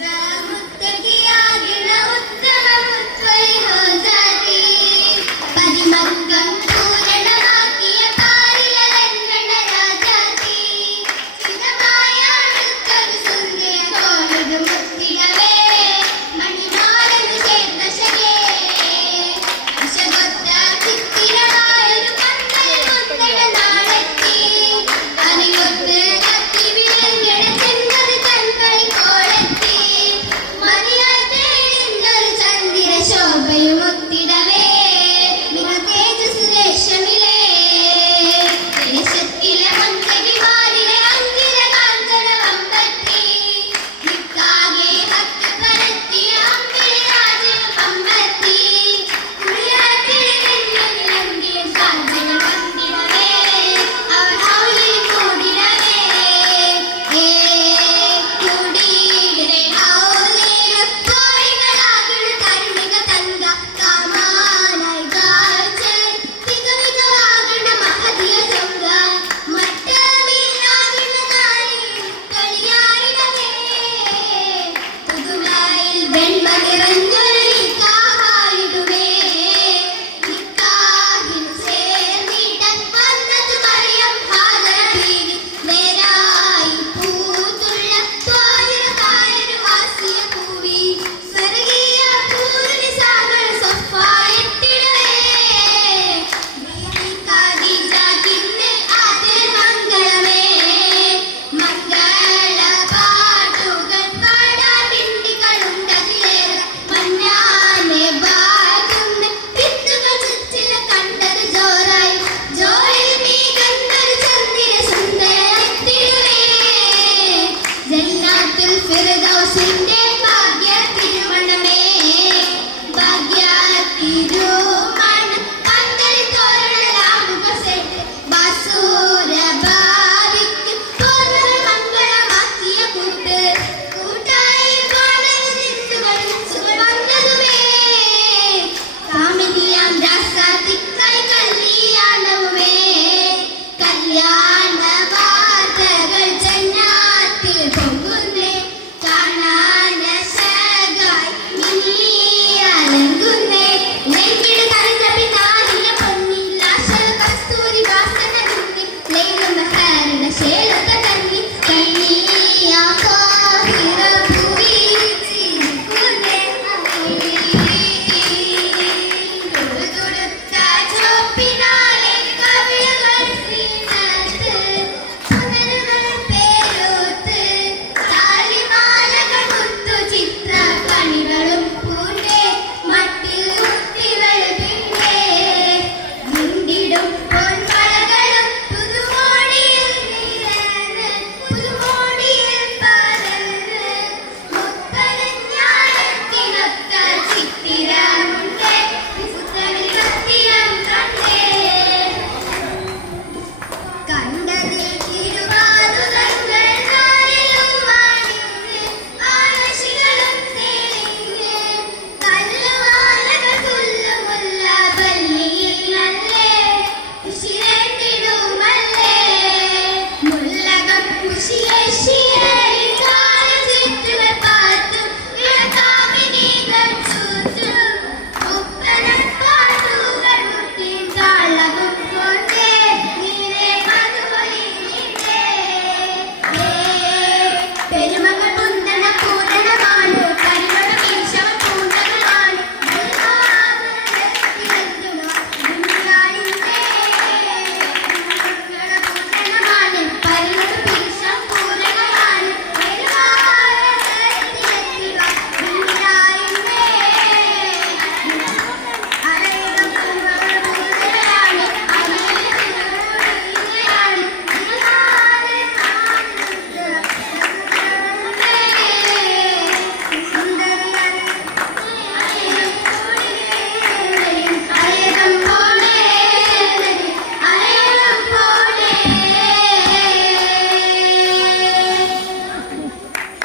the You.